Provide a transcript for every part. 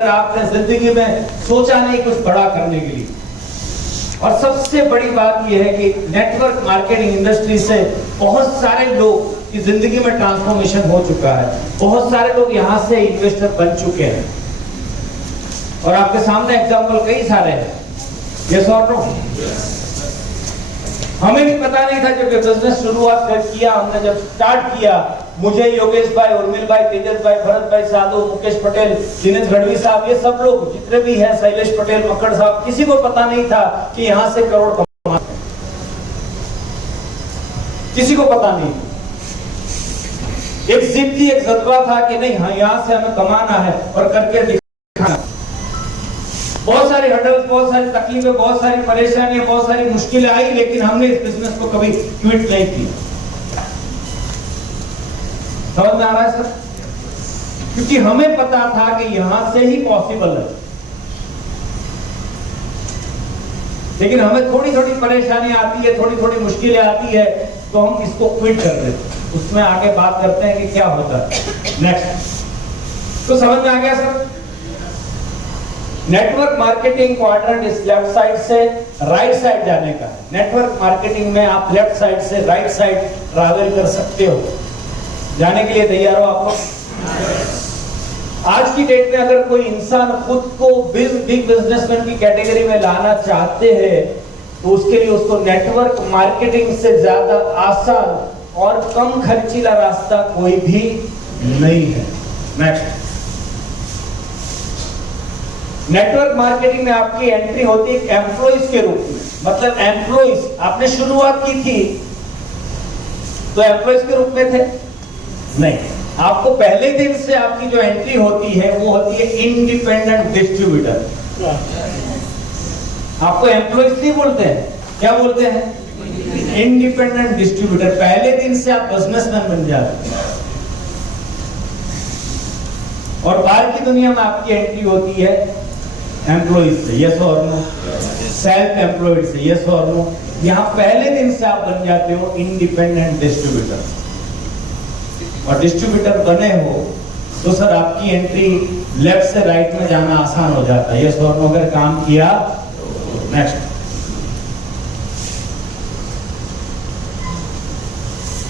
आपने जिंदगी में सोचा नहीं कुछ बड़ा करने के लिए। और सबसे बड़ी बात यह है कि नेटवर्क मार्केटिंग इंडस्ट्री से बहुत सारे लोग की जिंदगी में ट्रांसफॉर्मेशन हो चुका है। बहुत सारे लोग यहाँ से इन्वेस्टर बन चुके हैं और आपके सामने एग्जांपल कई सारे हैं। यस और नो? हमें भी पता नहीं था जब बिजनेस शुरुआत किया, हमने जब स्टार्ट किया, मुझे योगेश भाई, उर्मिल भाई, तेजस भाई, भरत भाई साधु, मुकेश पटेल, दिनेश गढ़वी साहब, ये सब लोग जितने भी हैं, शैलेश पटेल, मक्कड़ साहब, किसी को पता नहीं था कि यहाँ से करोड़ कमा, किसी को पता नहीं। एक जिद थी, एक जज्बा था कि नहीं, हाँ यहाँ से हमें कमाना है और करके दिखाना। बहुत सारी हर्डल्स, बहुत सारी तकलीफें, बहुत सारी परेशानियां, बहुत सारी मुश्किलें आई, लेकिन हमने इस बिजनेस को कभी क्विट नहीं किया। समझ में आ रहा है सर? क्योंकि हमें पता था कि यहां से ही पॉसिबल है, लेकिन हमें थोड़ी थोड़ी परेशानी आती है, थोड़ी थोड़ी मुश्किलें आती है, तो हम इसको क्विट कर देते हैं। उसमें आगे बात करते हैं कि क्या होता है नेक्स्ट। तो समझ में आ गया सर? नेटवर्क मार्केटिंग क्वाड्रेंट इस लेफ्ट साइड से राइट साइड जाने का है। नेटवर्क मार्केटिंग में आप लेफ्ट साइड से राइट साइड ट्रैवल कर सकते हो। जाने के लिए तैयार हो आप लोग? आज की डेट में अगर कोई इंसान खुद को बिग बिजनेसमैन की कैटेगरी में लाना चाहते हैं तो उसके लिए उसको नेटवर्क मार्केटिंग से ज्यादा आसान और कम खर्चीला रास्ता कोई भी नहीं है। नेक्स्ट, नेटवर्क मार्केटिंग में आपकी एंट्री होती है एम्प्लॉइज के रूप में। मतलब एम्प्लॉइज, आपने शुरुआत की थी तो एम्प्लॉइज के रूप में थे नहीं, आपको पहले दिन से आपकी जो एंट्री होती है वो होती है इंडिपेंडेंट डिस्ट्रीब्यूटर। आपको एम्प्लॉइज नहीं बोलते हैं, क्या बोलते हैं? Independent distributor. पहले दिन से आप बिजनेसमैन बन जाते हैं और बाहर की दुनिया में आपकी एंट्री होती है एम्प्लॉइज से। यस और नो? सेल्फ एम्प्लॉयड से। यस और नो? यहाँ पहले दिन से आप बन जाते हो इंडिपेंडेंट डिस्ट्रीब्यूटर। और डिस्ट्रीब्यूटर बने हो तो सर आपकी एंट्री लेफ्ट से राइट में जाना आसान हो जाता है। यस और नो? अगर काम किया। Next,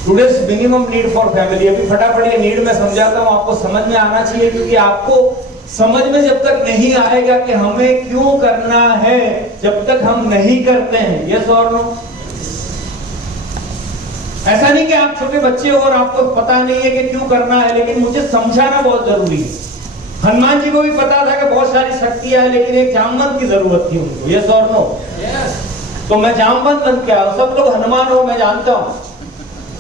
today's minimum need for family. अभी फटाफट ये नीड में समझाता हूं, आपको समझ में आना चाहिए, क्योंकि आपको समझ में जब तक नहीं आएगा कि हमें क्यों करना है, जब तक हम नहीं करते हैं। यस और नो? ऐसा नहीं कि आप छोटे बच्चे हो और आपको पता नहीं है कि क्यों करना है, लेकिन मुझे समझाना बहुत जरूरी है। हनुमान जी को भी पता था कि बहुत सारी शक्तियां हैं, लेकिन एक जामवंत की जरूरत थी उनको। यस और नो? तो मैं जामवंत बन के आया। सब लोग हनुमान हो, मैं जानता हूं,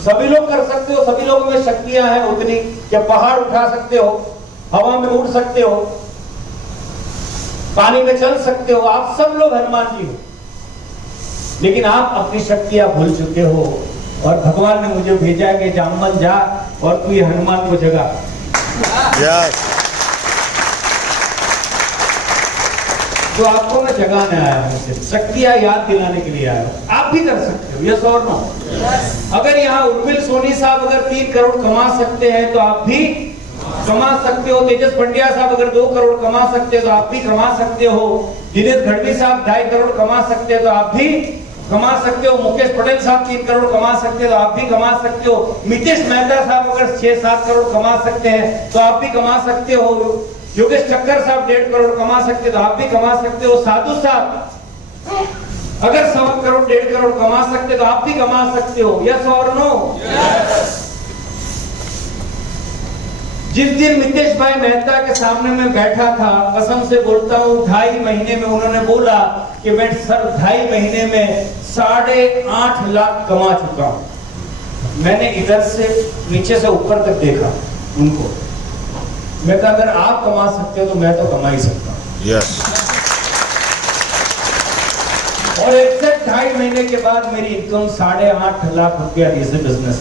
सभी लोग कर सकते हो, सभी लोगों में शक्तियां हैं उतनी, कि पहाड़ उठा सकते हो, हवा में उड़ सकते हो, पानी में चल सकते हो, आप सब लोग हनुमान जी हो। लेकिन आप अपनी शक्तियां भूल चुके हो और भगवान ने मुझे भेजा कि जामवंत जा और तू ये हनुमान को जगा। तो आपको मैं जगाने आया हूं, शक्तियां याद दिलाने के लिए आया हूं। आप भी कर सकते हो। यस और नो? अगर यहाँ उर्मिल सोनी साहब अगर 3 करोड़ कमा सकते हैं तो आप भी कमा सकते हो। तेजस पंड्या साहब अगर 2 करोड़ कमा सकते हो तो आप भी कमा सकते हो। दिनेश गढ़वी साहब 2.5 करोड़ कमा सकते हो तो आप भी कमा सकते हो। मुकेश पटेल साहब 3 करोड़ कमा सकते हो तो आप भी कमा सकते हो। मितेश मेहता साहब अगर 6-7 करोड़ कमा सकते हैं तो आप भी कमा सकते हो। योगेश ठक्कर साहब 1.5 करोड़ कमा सकते तो आप भी कमा सकते हो। साधु साहब अगर 1.25 करोड़ 1.5 करोड़ कमा सकते तो आप भी कमा सकते हो। यस और नो? जिस दिन मितेश भाई मेहता के सामने मैं बैठा था, कसम से बोलता हूँ, 2.5 महीने में उन्होंने बोला कि मैं सर 2.5 महीने में 8.5 लाख कमा चुका हूं। मैंने इधर से नीचे से ऊपर तक देखा उनको, मैं कहा अगर आप कमा सकते हो तो मैं तो कमा ही सकता हूं। yes. और एग्जैक्ट 2.5 महीने के बाद मेरी इनकम 8.5 लाख रुपया थी इस बिजनेस।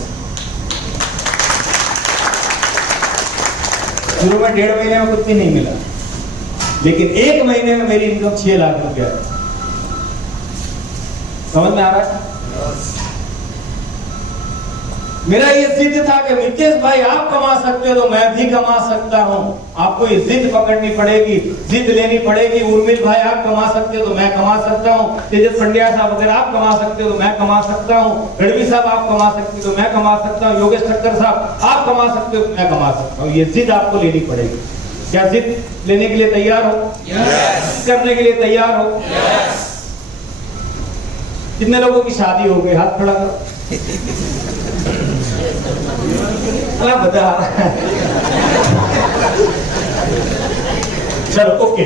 शुरू में 1.5 महीने में कुछ भी नहीं मिला, लेकिन 1 महीने में मेरी इनकम 6 लाख रुपया है। समझ में आ रहा है? मेरा ये जिद था कि मितेश भाई आप कमा सकते हो तो मैं भी कमा सकता हूँ। आपको ये जिद पकड़नी पड़ेगी, जिद लेनी पड़ेगी। उर्मिल भाई आप कमा सकते हो तो मैं कमा सकता हूँ। तेजस पंड्या साहब अगर आप कमा सकते हो तो मैं कमा सकता हूँ। गढ़वी साहब आप कमा सकते हो तो मैं कमा सकता हूँ। योगेश ठक्कर साहब आप कमा सकते हो तो मैं कमा सकता हूँ। ये जिद आपको लेनी पड़ेगी। क्या जिद लेने के लिए तैयार हो? yes. करने के लिए तैयार हो? yes. कितने लोगों की शादी हो गई? हाथ खड़ा करो। बता। चलो ओके।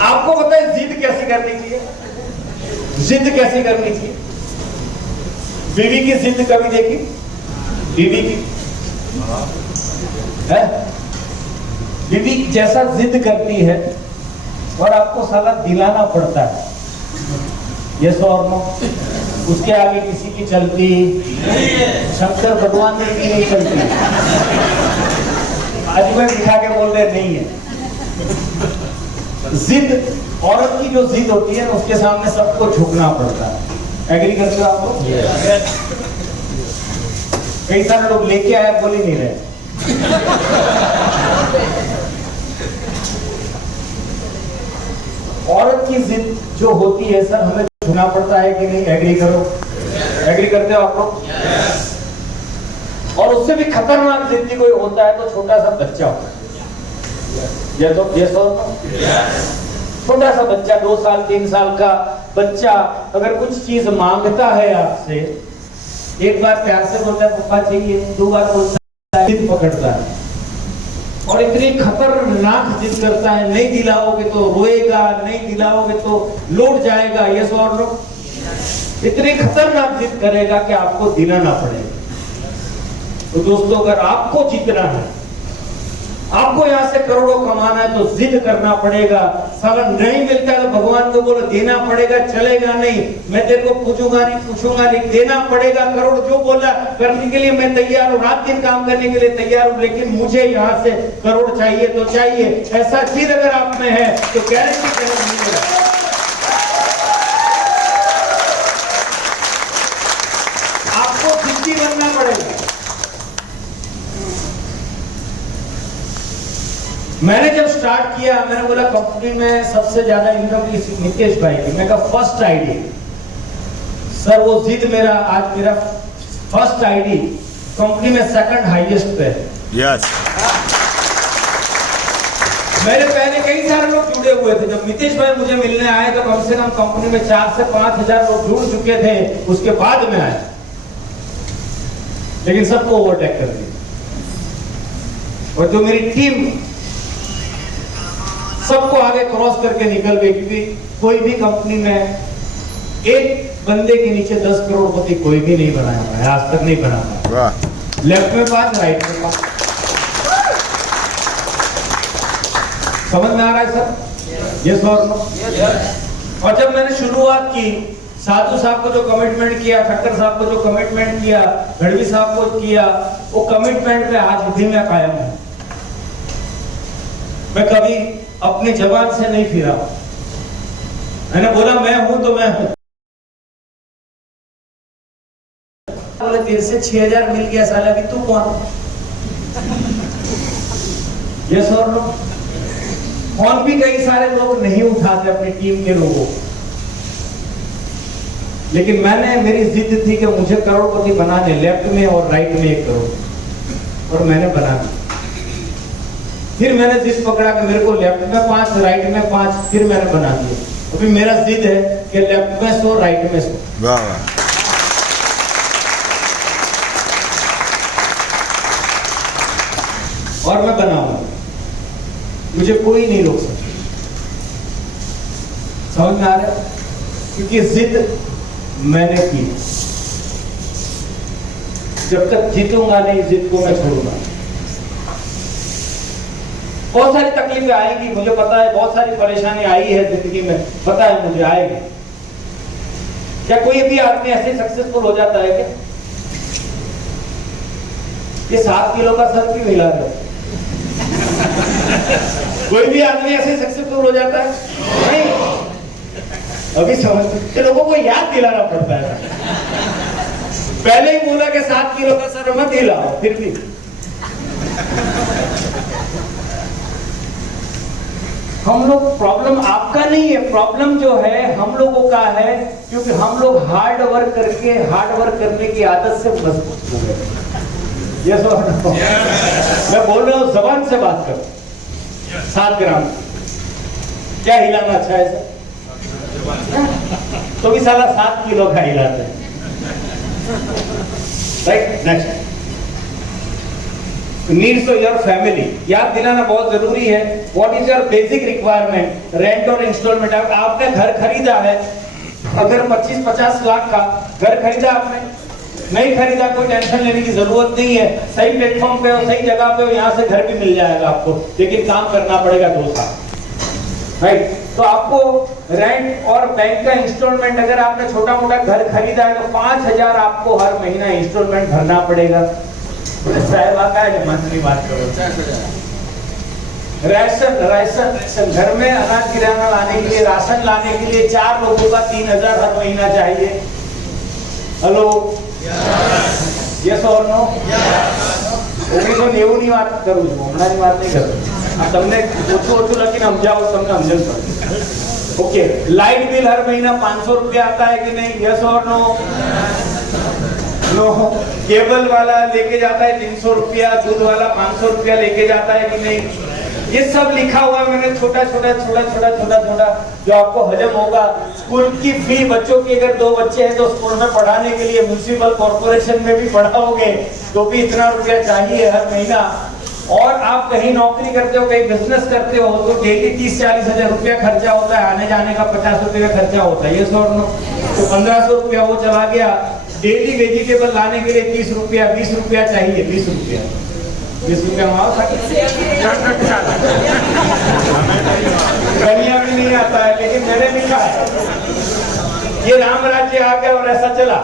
आपको पता है जिद कैसे करनी चाहिए? जिद कैसे करनी चाहिए? बीवी की जिद कभी देखी? बीवी की है? बीवी जैसा जिद करती है और आपको साला दिलाना पड़ता है, ये सो और नो, उसके आगे किसी की चलती नहीं है। शंकर भगवान की नहीं चलती। आज मैं दिखा के बोल रहे नहीं है। जिद, औरत की जो जिद होती है उसके सामने सबको झुकना पड़ता है। एग्री करते हो आप लोग? कई सारे लोग लेके आए बोल ही नहीं रहे। औरत की जिद जो होती है सर हमें झुकना पड़ता है कि नहीं? एग्री करो। एग्री करते हो आप लोग? yes. और उससे भी खतरनाक जिद्दी कोई होता है तो छोटा सा बच्चा होता है। ये तो ये छोटा सा बच्चा 2 साल 3 साल का बच्चा अगर कुछ चीज मांगता है आपसे, एक बार प्यार से बोलता है पापा चाहिए, 2 बार बोलता है, जिद पकड़ता है और इतनी खतरनाक जिद करता है, नहीं दिलाओगे तो रोएगा, नहीं दिलाओगे तो लौट जाएगा। ये सो और लोग इतनी खतरनाक जिद करेगा कि आपको दिलाना पड़ेगा। तो दोस्तों अगर आपको जीतना है, आपको यहाँ से करोड़ों कमाना है तो जिद करना पड़ेगा। साला नहीं मिलता है तो भगवान को बोलो देना पड़ेगा, चलेगा नहीं, मैं तेरे को पूछूंगा नहीं, पूछूंगा नहीं, देना पड़ेगा। करोड़ जो बोला करने के लिए मैं तैयार हूँ, रात दिन काम करने के लिए तैयार हूँ, लेकिन मुझे यहाँ से करोड़ चाहिए तो चाहिए। ऐसा जिद अगर आप में है तो गारंटी करोड़ मिलेगा। आपको जिद्दी बनना पड़ेगा। मैंने जब स्टार्ट किया, मैंने बोला कंपनी में सबसे ज्यादा इनकम नितेश भाई की। मैं कहा फर्स्ट आईडी सर, वो जिद मेरा आज मेरा फर्स्ट आईडी कंपनी में सेकंड हाईएस्ट पे है। यस। मेरे पहले कई सारे लोग जुड़े हुए थे। जब नितेश भाई मुझे मिलने आए तो कम से कम कंपनी में 4 से 5 हजार लोग जुड़ चुके थे, उसके बाद में आए, लेकिन सबको ओवरटेक कर दिया। और जो मेरी टीम सबको आगे क्रॉस करके निकल गई, क्योंकि कोई भी कंपनी में एक बंदे के नीचे 10 करोड़पति कोई भी नहीं बनाया है, आज तक नहीं बना है। लेफ्ट में 5, राइट में 5। समझ में आ रहा है सर? यस और नो? और जब मैंने शुरुआत की, साधु साहब को जो कमिटमेंट किया, ठक्कर साहब को जो कमिटमेंट किया, गढ़वी साहब को किया, वो कमिटमेंट पे आज भी मैं कायम हूं। मैं कभी अपनी जबान से नहीं फिरा। मैंने बोला मैं हूं तो मैं हूं। बोले तेरे से 6000 मिल गया साला, अभी तू कौन? ये सर लोग फोन भी कई सारे लोग नहीं उठाते अपनी टीम के लोगों, लेकिन मेरी जिद थी कि मुझे करोड़पति बनाने, लेफ्ट में और राइट में 1 करोड़, और मैंने बना दिया। फिर मैंने जिद पकड़ा कि मेरे को लेफ्ट में 5, राइट में 5, फिर मैंने बना दिया। अभी मेरा जिद है कि लेफ्ट में 100, राइट में 100। वाह वाह। और मैं बनाऊंगा, मुझे कोई नहीं रोक सकता। समझ में आ रहा है? क्योंकि जिद मैंने की। जब तक जीतूंगा नहीं, जिद को मैं छोड़ूंगा। बहुत सारी तकलीफें आएंगी, मुझे पता है, बहुत सारी परेशानी आई है जिंदगी में, पता है मुझे आएगी। क्या कोई भी आदमी ऐसे सक्सेसफुल हो जाता है क्या? ये 7 किलो का सर क्यों हिला रहे? कोई भी आदमी ऐसे सक्सेसफुल हो जाता है? नहीं। अभी समझ के लोगों को याद दिलाना पड़ता है। पहले ही बोला कि 7 किलो का सर मत हिलाओ, फिर भी हम लोग, प्रॉब्लम आपका नहीं है, प्रॉब्लम जो है हम लोगों का है, क्योंकि हम लोग हार्ड वर्क करने की आदत से मजबूत हो गए। यस और नो? मैं बोल रहा हूँ, जबान से बात करो। 7 ग्राम क्या हिलाना अच्छा है सर? तो भी साला 7 किलो का हिलाते हैं, right? Next, needs of your family याद दिलाना बहुत जरूरी है। What is your basic requirement? Rent और इंस्टॉलमेंट। आपने घर खरीदा है, अगर 25-50 लाख का घर खरीदा आपने, नहीं खरीदा कोई टेंशन लेने की जरूरत नहीं है। सही प्लेटफॉर्म पे हो, सही जगह पे हो, यहाँ से घर भी मिल जाएगा आपको, लेकिन काम करना पड़ेगा 2 साल, राइट? तो आपको रेंट और बैंक का इंस्टॉलमेंट, अगर आपने छोटा मोटा घर खरीदा है तो 5,000 आपको हर महीना इंस्टॉलमेंट भरना पड़ेगा। साहब आता है मंथली बात करो। राशन घर में अनाज किराना लाने के लिए, राशन लाने के लिए 4 लोगों का 3,000 हर महीना चाहिए। हेलो, यस और नो? 1990 ની વાત કરું છું, હમણાંની વાત નહીં કરું। તમને ઓછું લખીને સમજાવો, તમને સમજણ પડે। ओके, लाइट बिल हर महीना 500 रुपया आता है कि नहीं? यस और नो? नो। केबल वाला लेके जाता है 300 रुपया, दूध वाला 500 रुपया लेके जाता है कि नहीं? ये सब लिखा हुआ है मैंने, छोटा छोटा जो आपको हजम होगा। स्कूल की फी, बच्चों की अगर 2 बच्चे हैं तो स्कूल में पढ़ाने के लिए म्युनिसिपल कॉर्पोरेशन में भी पढ़ाओगे तो भी इतना रुपया चाहिए हर महीना। और आप कहीं नौकरी करते हो, कहीं बिजनेस करते हो तो डेली 30-40 हजार रुपया खर्चा होता है, आने जाने का 50 रुपये का खर्चा होता है। ये सो तो 1500 रुपया वो चला गया। डेली वेजिटेबल लाने के लिए 30 रुपया, 20 रुपया चाहिए, 20 रुपया बढ़िया भी नहीं आता है, लेकिन मैंने लिखा है ये राम राज्य आ गया और ऐसा चला।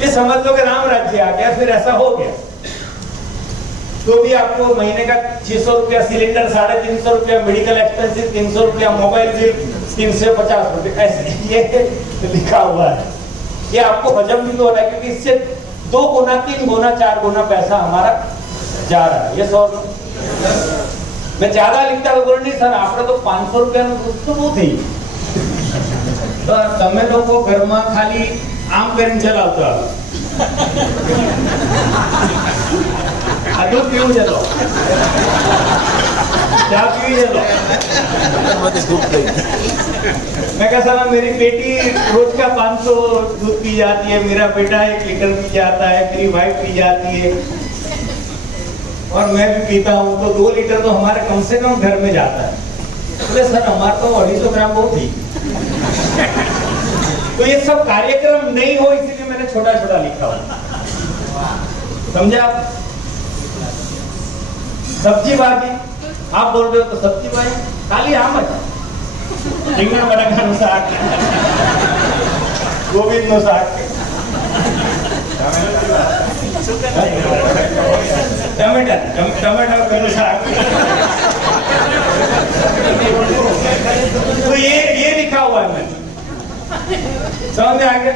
ये समझ लो कि राम राज्य आ गया, फिर ऐसा हो गया। तो भी आपको महीने का 600 रुपया सिलेंडर, 350 रुपया मेडिकल एक्सपेंसिव, 300 रुपया मोबाइल बिल, 350 रुपया, ऐसे ये लिखा हुआ है। ये आपको हजम भी तो हो रहा है, क्योंकि इससे 2 गुना, 3 गुना, 4 गुना पैसा हमारा जा रहा है। ये सौ मैं ज्यादा लिखता तो बोल नहीं सर, आपने तो 500 रुपया तो वो थी। तो તમે લોકો ઘરમાં ખાલી આમ કરીને ચલાવતા આ દૂધ પીવું ચલો, ચા પીવી ચલો। मैं कहा साला मेरी बेटी रोज का 500 दूध पी जाती है, मेरा बेटा 1 लीटर पी जाता है, मेरी वाइफ पी जाती है और मैं भी पीता हूँ, तो 2 लीटर तो हमारे कम से कम घर में जाता है। बोले सर हमारा तो 250 ग्राम बहुत ही। तो ये सब कार्यक्रम नहीं हो, इसीलिए मैंने छोटा छोटा लिखा हुआ, समझे आप? सब्जी भाजी आप बोल रहे हो तो सब्जी भाजी खाली आम है, રીંગણ બટાકાનું શાક, ગોબીનું શાક, टमाटर शाक। तो ये लिखा हुआ है मैंने, समझ में आ गया?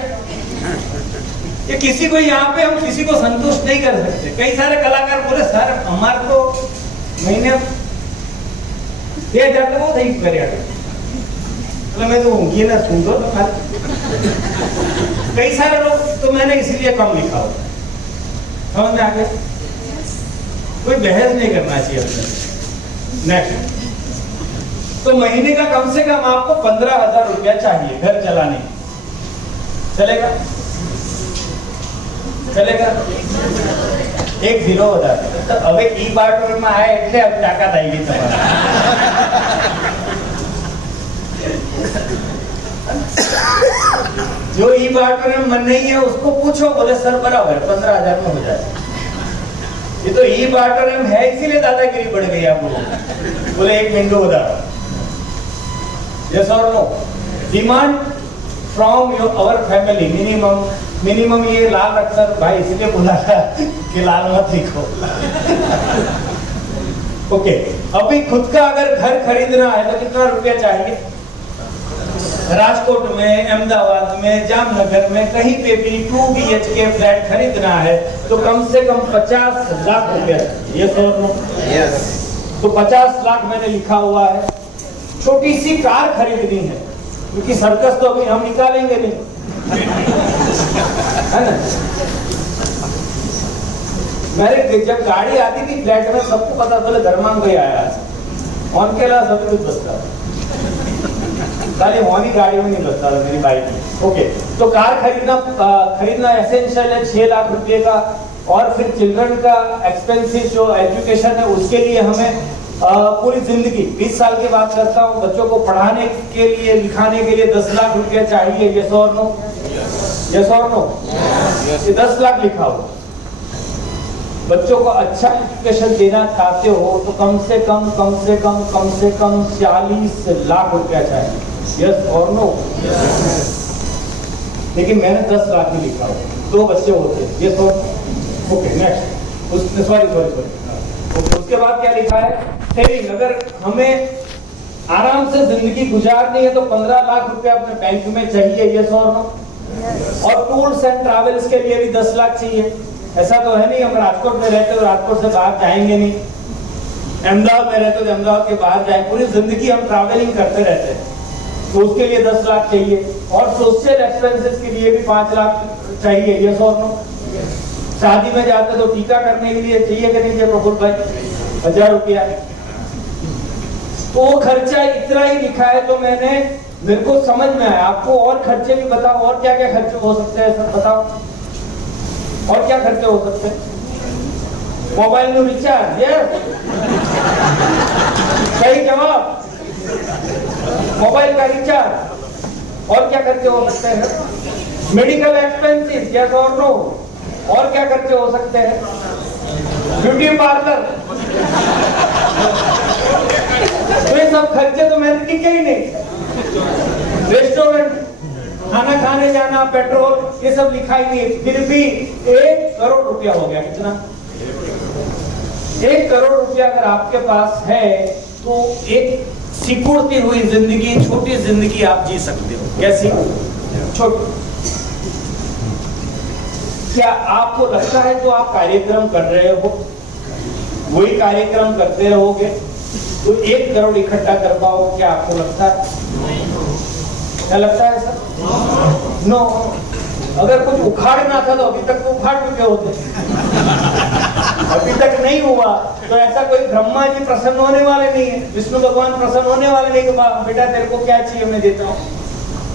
ये किसी को, यहाँ पे हम किसी को संतुष्ट नहीं कर सकते। कई सारे कलाकार बोले सर हमारे तो महीने 2000 वो थी करे, मैं तो ये ना सुन दो तो कई सारे लोग, तो मैंने इसीलिए कम लिखा हो। समझ में आ गया? कोई बहस नहीं करना चाहिए अपने। नेक्स्ट, तो महीने का कम से कम आपको 15,000 रुपया चाहिए घर चलाने। चलेगा? चलेगा? 1 0 बता। तो अब ई बार में आए એટલે अब ताकत आएगी तुम्हारी। जो ई बार में मन नहीं है उसको पूछो, बोले सर बराबर 15,000 में हो जाए। ये तो ई बार में है, इसीलिए दादागिरी बढ़ गई आप लोगों। बोले 1 मिनट बता। यस और no? Demand from our family minimum ये लाल अक्षर भाई इसलिए बोला था कि लाल मत लिखो। ओके, अभी खुद का अगर घर खरीदना है तो कितना रुपया चाहिए? राजकोट में, अहमदाबाद में, जामनगर में कहीं पे भी 2 BHK फ्लैट खरीदना है तो कम से कम 50 लाख रुपया। ये यस, तो 50 लाख मैंने लिखा हुआ है। छोटी सी कार खरीदनी है क्योंकि सर्कस तो अभी हम निकालेंगे नहीं, है ना। मेरे जब गाड़ी आती थी फ्लैट में सबको पता था घरमा कोई आया ऑन के अलावा सब कुछ बचता खाली वहां भी गाड़ियों में नहीं बचता था मेरी बाइक में। ओके, तो कार खरीदना एसेंशियल है 6 लाख रुपए का। और फिर चिल्ड्रन का एक्सपेंसिव जो एजुकेशन है उसके लिए हमें पूरी जिंदगी 20 साल की बात करता हूँ, बच्चों को पढ़ाने के लिए लिखाने के लिए 10 लाख रुपया चाहिए। यस और नो? यस और नो? ये 10 लाख लिखा हो। बच्चों को अच्छा एजुकेशन देना चाहते हो तो कम से कम 40 लाख रुपया चाहिए। यस और नो? लेकिन मैंने 10 लाख ही लिखा हो, 2 बच्चे होते हैं। यस और? Okay, next. सॉरी। उसके बाद क्या लिखा है? सेविंग। अगर हमें आराम से जिंदगी गुजारनी है तो 15 लाख रुपया अपने बैंक में चाहिए। यस और नो? और टूर्स एंड ट्रैवल्स के लिए भी 10 लाख चाहिए। ऐसा तो है नहीं हम राजकोट में रहते हो राजकोट से बाहर जाएंगे नहीं, अहमदाबाद में रहते हो अहमदाबाद के बाहर जाएंगे, पूरी जिंदगी हम ट्रैवलिंग करते रहते हैं तो उसके लिए 10 लाख चाहिए। और सोशल एक्सपेंसेस के लिए भी 5 लाख चाहिए। यस और नो? शादी में जाते तो टीका करने के लिए चाहिए कि नहीं प्रफुल भाई? 1000 रुपया। तो वो खर्चा इतना ही लिखा है तो मेरे को समझ में आया। आपको और खर्चे भी बताओ, और क्या क्या खर्चे हो सकते हैं सर बताओ, और क्या खर्चे हो सकते हैं? मोबाइल में रिचार्ज, सही जवाब, मोबाइल का रिचार्ज। और क्या खर्चे हो सकते हैं? मेडिकल एक्सपेंसेस, यस और नो? और क्या खर्चे हो सकते हैं? Beauty parlour. तो ये सब खर्चे तो मैंने लिखे ही नहीं। रेस्टोरेंट, खाना खाने जाना, पेट्रोल, ये सब लिखा ही नहीं। फिर भी 1 करोड़ रुपया हो गया। कितना? 1 करोड़ रुपया अगर आपके पास है तो एक सिकुड़ती हुई जिंदगी, छोटी जिंदगी आप जी सकते हो। कैसी? छोटी। क्या आपको लगता है जो आप कार्यक्रम कर रहे हो वही कार्यक्रम करते रहोगे तो 1 करोड़ इकट्ठा कर पाओगे? क्या आपको लगता है? क्या लगता है सर? नो। अगर कुछ उखाड़ना था तो अभी तक तो उखाड़ चुके होते। अभी तक नहीं हुआ तो ऐसा कोई ब्रह्मा जी प्रसन्न होने वाले नहीं है, विष्णु भगवान प्रसन्न होने वाले नहीं कि बेटा तेरे को क्या चाहिए मैं देता हूँ।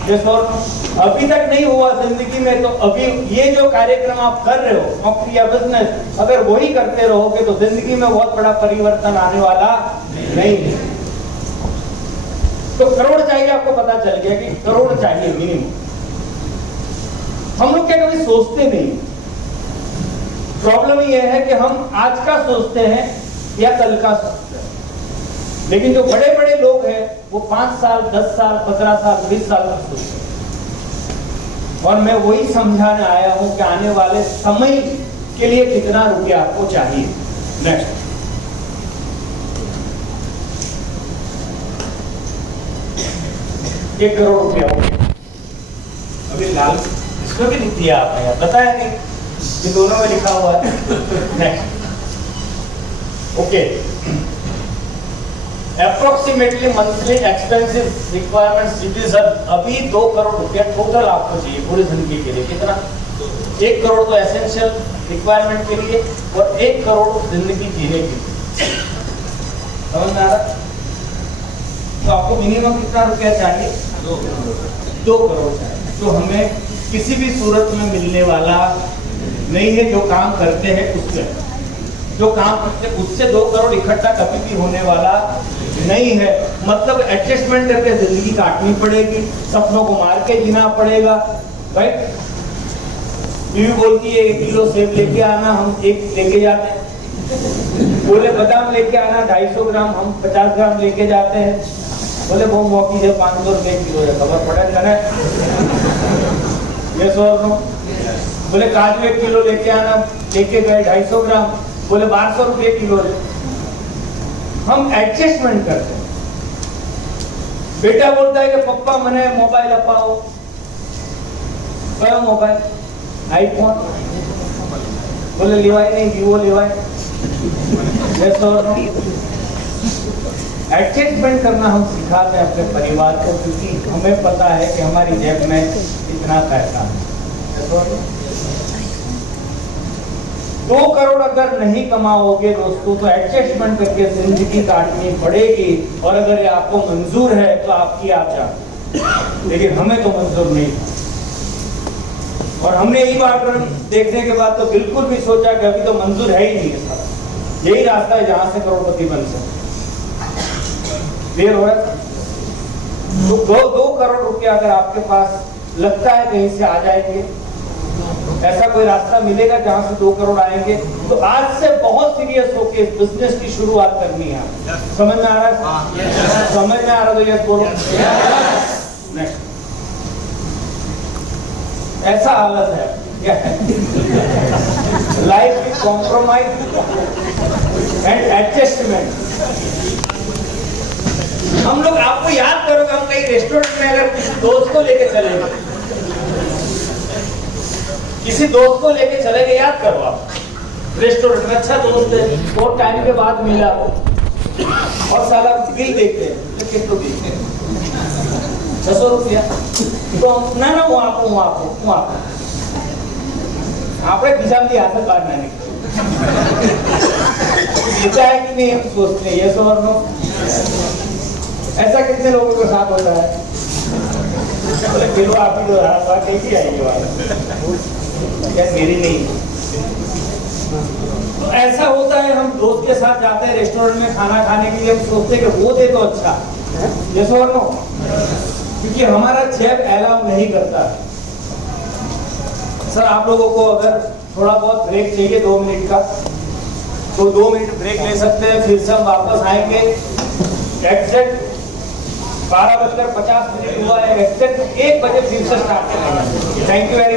अभी तक नहीं हुआ जिंदगी में तो अभी ये जो कार्यक्रम आप कर रहे हो नौकरी या बिजनेस, अगर वही करते रहोगे तो जिंदगी में बहुत बड़ा परिवर्तन आने वाला नहीं है। तो करोड़ चाहिए, आपको पता चल गया कि करोड़ चाहिए मिनिमम। हम लोग क्या कभी सोचते नहीं। प्रॉब्लम ये है कि हम आज का सोचते हैं या कल का सोचते हैं, लेकिन जो बड़े बड़े लोग हैं वो 5 साल 10 साल 15 साल 20 साल तक सोचते हैं। और मैं वही समझाने आया हूं कि आने वाले समय के लिए कितना रुपया आपको चाहिए। नेक्स्ट। $1 करोड़ रुपया हो गया। अभी लाल इसमें भी लिख दिया आपने, यार बताया नहीं, ये दोनों में लिखा हुआ है। Next. Okay. Approximately monthly expensive requirements citizen, अभी 2 करोड़ रुपया टोटल आपको चाहिए पूरी जिंदगी के लिए। कितना? 1 करोड़ तो एसेंशियल रिक्वायरमेंट के लिए और 1 करोड़ जिंदगी जीने के लिए। समझ में आ रहा? तो आपको मिनिमम कितना रुपया चाहिए? 2 करोड़ चाहिए, जो हमें किसी भी सूरत में मिलने वाला नहीं है। जो काम करते हैं उससे, जो काम करते हैं उससे 2 करोड़ इकट्ठा कभी भी होने वाला नहीं है। मतलब एडजस्टमेंट करके जिंदगी काटनी पड़ेगी, सपनों को मार के जीना पड़ेगा। राइट? बीवी बोलती है 1 किलो सेब लेके आना, हम 1 लेके जाते हैं। बोले बादाम लेके आना 250 ग्राम, हम 50 ग्राम लेके जाते हैं। बोले वो मौकी है 500 रुपए किलो है, खबर पड़ा जाना। ये 100 बोले काजू 1 किलो लेके आना, लेके गए 250 ग्राम, बोले 1200 रुपए किलो है। हम एडजस्टमेंट करते हैं। बेटा बोलता है कि पप्पा मने मोबाइल अपाओ, कयो मोबाइल? आईफोन। बोले लेवाय नहीं, वीवो लेवाय। एडजस्टमेंट करना हम सिखाते हैं अपने परिवार को, क्योंकि हमें पता है कि हमारी जेब में इतना पैसा है। 2 करोड़ अगर नहीं कमाओगे दोस्तों तो एडजस्टमेंट करके जिंदगी काटनी पड़ेगी, और अगर ये आपको मंजूर है तो आपकी आप जान, लेकिन हमें तो मंजूर नहीं। और हमने यही बात देखने के बाद तो बिल्कुल भी सोचा कि अभी तो मंजूर है ही नहीं है, यही रास्ता है जहां से करोड़पति बन सकते। देर हो रहा है तो 2 करोड़ रुपया अगर आपके पास लगता है कहीं से आ जाएंगे, ऐसा कोई रास्ता मिलेगा जहां से 2 करोड़ आएंगे, तो आज से बहुत सीरियस होकर इस बिजनेस की शुरुआत करनी है। समझ में आ रहा है? समझ में आ रहा तो यस बोलो। नेक्स्ट। ऐसा हालत है क्या है? Life with compromise and adjustment. हम लोग, आपको याद करोगे, हम कहीं रेस्टोरेंट में अगर किसी दोस्त को लेके चले गए, किसी दोस्त को लेके चले गए, याद करो आप, रेस्टोरेंट में अच्छा दोस्त है, बहुत टाइम के बाद मिला हो, और साला बिल देखते हैं तो कितना देखते हैं 600 रुपया, तो ना वो आपको आपने खिंचाली हाथ में काटना नहीं देता है कि नहीं, हम सोचते हैं ये और नो। ऐसा कितने लोगों के साथ होता है? बोले किलो आप ही बात एक ही आएगी बात, क्या मेरी नहीं। तो ऐसा होता है, हम दोस्त के साथ जाते हैं रेस्टोरेंट में खाना खाने के लिए, हम सोचते हैं कि वो दे तो अच्छा, ये और नो, क्योंकि हमारा जेब अलाउ नहीं करता। सर आप लोगों को अगर थोड़ा बहुत ब्रेक चाहिए 2 मिनट का, तो 2 मिनट ब्रेक ले सकते हैं, फिर से हम वापस आएंगे। एग्जैक्ट 12:50 हुआ है, एग्जैक्ट 1 बजे फिर से स्टार्ट करेंगे। Thank you very much.